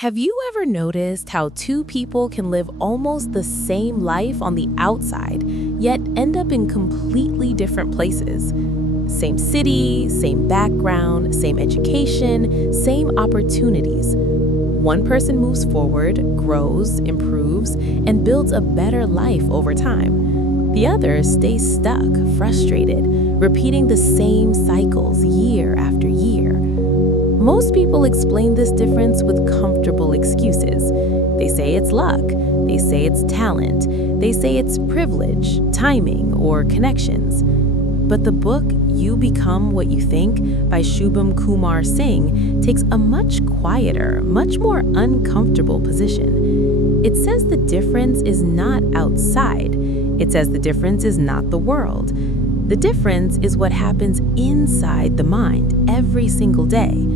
Have you ever noticed how two people can live almost the same life on the outside, yet end up in completely different places? Same city, same background, same education, same opportunities. One person moves forward, grows, improves, and builds a better life over time. The other stays stuck, frustrated, repeating the same cycles year after year. Most people explain this difference with comfortable excuses. They say it's luck, they say it's talent, they say it's privilege, timing, or connections. But the book You Become What You Think by Shubham Kumar Singh takes a much quieter, much more uncomfortable position. It says the difference is not outside. It says the difference is not the world. The difference is what happens inside the mind every single day.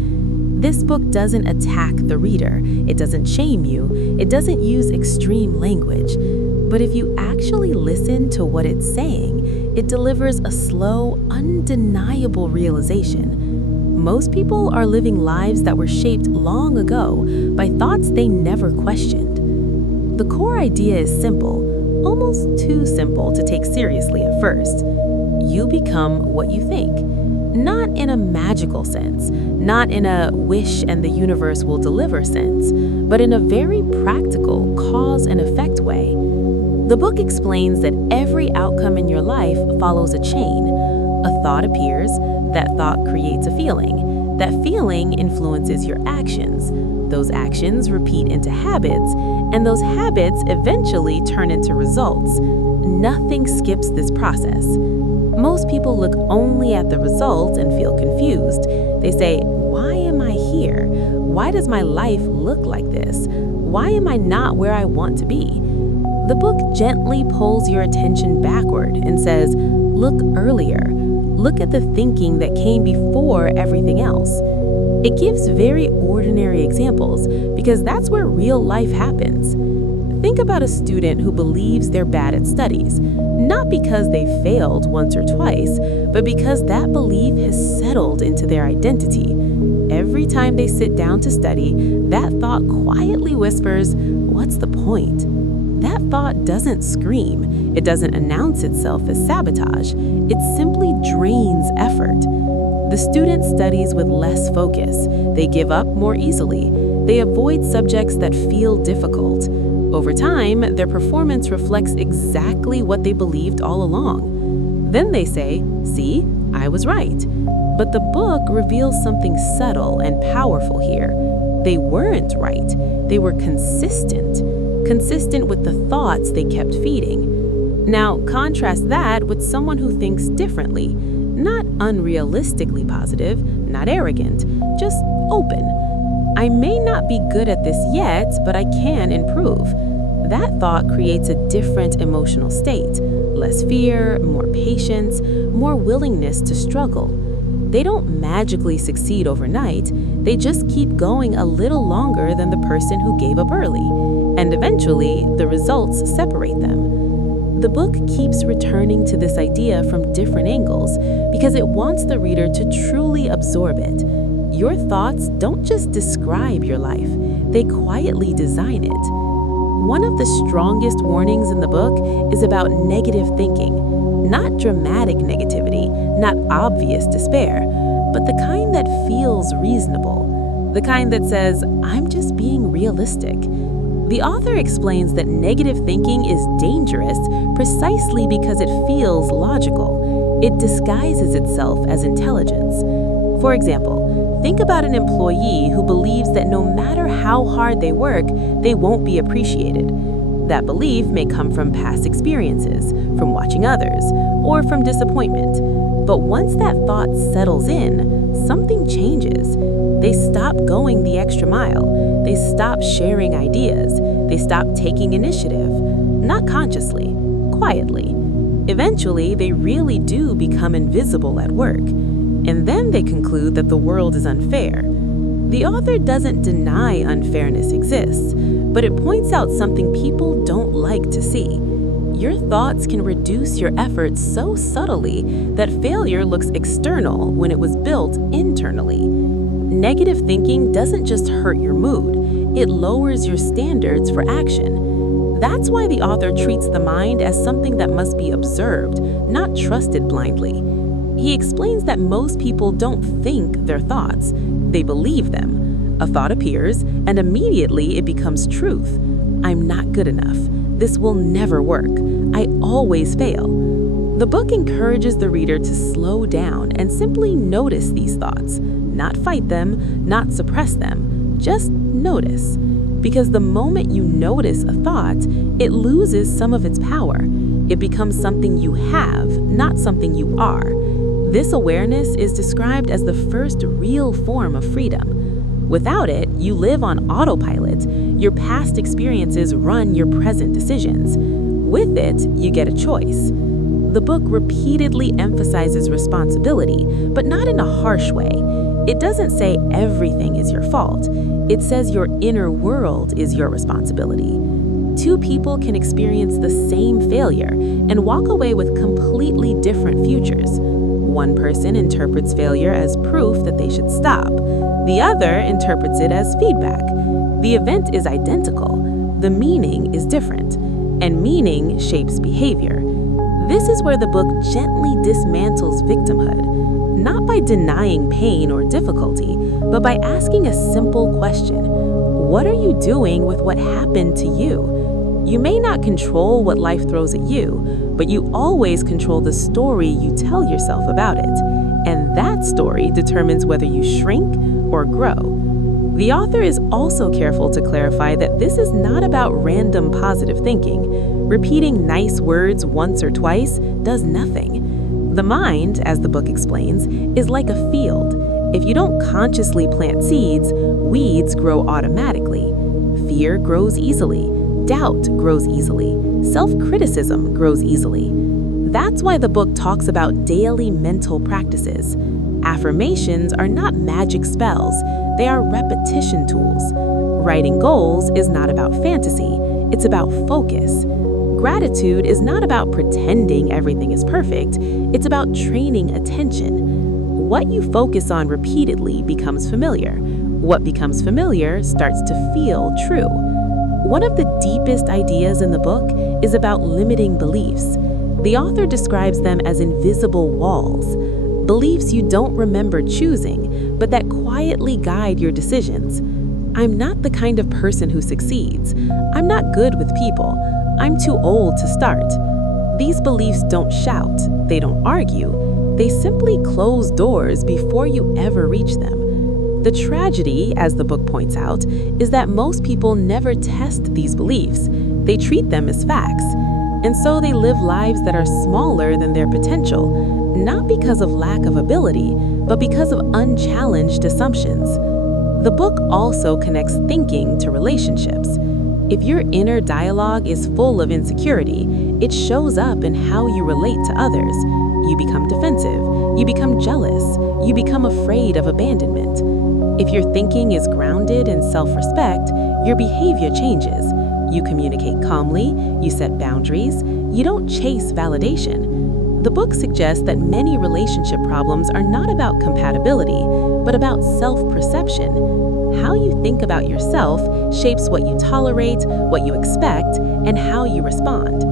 This book doesn't attack the reader, it doesn't shame you, it doesn't use extreme language. But if you actually listen to what it's saying, it delivers a slow, undeniable realization. Most people are living lives that were shaped long ago by thoughts they never questioned. The core idea is simple, almost too simple to take seriously at first. You become what you think. Not in a magical sense, not in a wish and the universe will deliver sense, but in a very practical cause and effect way. The book explains that every outcome in your life follows a chain. A thought appears, that thought creates a feeling. That feeling influences your actions. Those actions repeat into habits, and those habits eventually turn into results. Nothing skips this process. Most people look only at the result and feel confused. They say, why am I here? Why does my life look like this? Why am I not where I want to be? The book gently pulls your attention backward and says, look earlier. Look at the thinking that came before everything else. It gives very ordinary examples because that's where real life happens. Think about a student who believes they're bad at studies, not because they failed once or twice, but because that belief has settled into their identity. Every time they sit down to study, that thought quietly whispers, "What's the point?" That thought doesn't scream. It doesn't announce itself as sabotage. It simply drains effort. The student studies with less focus. They give up more easily. They avoid subjects that feel difficult. Over time, their performance reflects exactly what they believed all along. Then they say, see, I was right. But the book reveals something subtle and powerful here. They weren't right. They were consistent with the thoughts they kept feeding. Now, contrast that with someone who thinks differently, not unrealistically positive, not arrogant, just open. I may not be good at this yet, but I can improve. That thought creates a different emotional state, less fear, more patience, more willingness to struggle. They don't magically succeed overnight, they just keep going a little longer than the person who gave up early, and eventually the results separate them. The book keeps returning to this idea from different angles because it wants the reader to truly absorb it. Your thoughts don't just describe your life, they quietly design it. One of the strongest warnings in the book is about negative thinking. Not dramatic negativity, not obvious despair, but the kind that feels reasonable. The kind that says, I'm just being realistic. The author explains that negative thinking is dangerous precisely because it feels logical. It disguises itself as intelligence. For example, think about an employee who believes that no matter how hard they work, they won't be appreciated. That belief may come from past experiences, from watching others, or from disappointment. But once that thought settles in, something changes. They stop going the extra mile. They stop sharing ideas. They stop taking initiative, not consciously, quietly. Eventually, they really do become invisible at work. And then they conclude that the world is unfair. The author doesn't deny unfairness exists, but it points out something people don't like to see. Your thoughts can reduce your efforts so subtly that failure looks external when it was built internally. Negative thinking doesn't just hurt your mood, it lowers your standards for action. That's why the author treats the mind as something that must be observed, not trusted blindly. He explains that most people don't think their thoughts, they believe them. A thought appears, and immediately it becomes truth. I'm not good enough. This will never work. I always fail. The book encourages the reader to slow down and simply notice these thoughts, not fight them, not suppress them, just notice. Because the moment you notice a thought, it loses some of its power. It becomes something you have, not something you are. This awareness is described as the first real form of freedom. Without it, you live on autopilot. Your past experiences run your present decisions. With it, you get a choice. The book repeatedly emphasizes responsibility, but not in a harsh way. It doesn't say everything is your fault. It says your inner world is your responsibility. Two people can experience the same failure and walk away with completely different futures. One person interprets failure as proof that they should stop. The other interprets it as feedback. The event is identical. The meaning is different. And meaning shapes behavior. This is where the book gently dismantles victimhood, not by denying pain or difficulty, but by asking a simple question. What are you doing with what happened to you? You may not control what life throws at you, but you always control the story you tell yourself about it. And that story determines whether you shrink or grow. The author is also careful to clarify that this is not about random positive thinking. Repeating nice words once or twice does nothing. The mind, as the book explains, is like a field. If you don't consciously plant seeds, weeds grow automatically. Fear grows easily. Doubt grows easily. Self-criticism grows easily. That's why the book talks about daily mental practices. Affirmations are not magic spells, they are repetition tools. Writing goals is not about fantasy, it's about focus. Gratitude is not about pretending everything is perfect, it's about training attention. What you focus on repeatedly becomes familiar. What becomes familiar starts to feel true. One of the deepest ideas in the book is about limiting beliefs. The author describes them as invisible walls, beliefs you don't remember choosing, but that quietly guide your decisions. I'm not the kind of person who succeeds. I'm not good with people. I'm too old to start. These beliefs don't shout, they don't argue, they simply close doors before you ever reach them. The tragedy, as the book points out, is that most people never test these beliefs. They treat them as facts. And so they live lives that are smaller than their potential, not because of lack of ability, but because of unchallenged assumptions. The book also connects thinking to relationships. If your inner dialogue is full of insecurity, it shows up in how you relate to others. You become defensive, you become jealous, you become afraid of abandonment. If your thinking is grounded in self-respect, your behavior changes. You communicate calmly, you set boundaries, you don't chase validation. The book suggests that many relationship problems are not about compatibility, but about self-perception. How you think about yourself shapes what you tolerate, what you expect, and how you respond.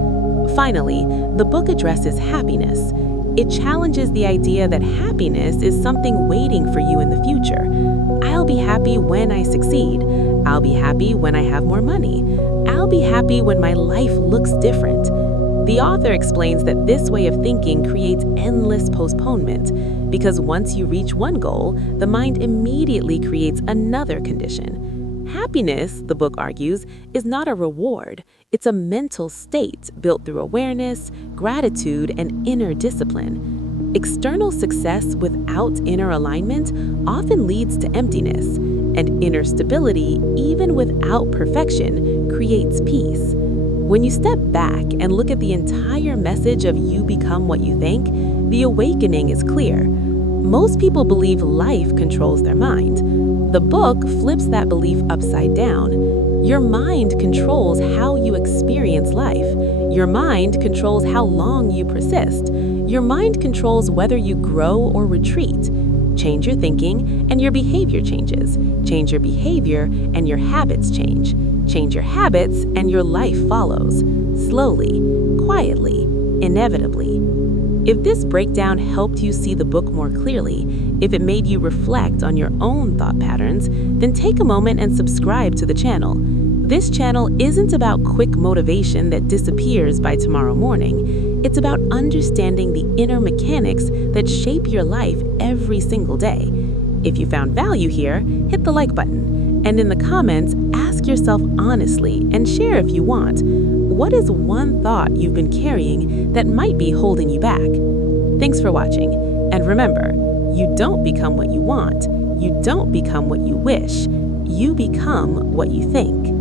Finally, the book addresses happiness. It challenges the idea that happiness is something waiting for you in the future. I'll be happy when I succeed. I'll be happy when I have more money. I'll be happy when my life looks different. The author explains that this way of thinking creates endless postponement, because once you reach one goal, the mind immediately creates another condition. Happiness, the book argues, is not a reward. It's a mental state built through awareness, gratitude, and inner discipline. External success without inner alignment often leads to emptiness, and inner stability, even without perfection, creates peace. When you step back and look at the entire message of you become what you think, the awakening is clear. Most people believe life controls their mind. The book flips that belief upside down. Your mind controls how you experience life. Your mind controls how long you persist. Your mind controls whether you grow or retreat. Change your thinking, and your behavior changes. Change your behavior and your habits change. Change your habits and your life follows. Slowly, quietly, inevitably. If this breakdown helped you see the book more clearly, if it made you reflect on your own thought patterns, then take a moment and subscribe to the channel. This channel isn't about quick motivation that disappears by tomorrow morning. It's about understanding the inner mechanics that shape your life every single day. If you found value here, hit the like button. And in the comments, ask yourself honestly and share if you want. What is one thought you've been carrying that might be holding you back? Thanks for watching. And remember, you don't become what you want. You don't become what you wish. You become what you think.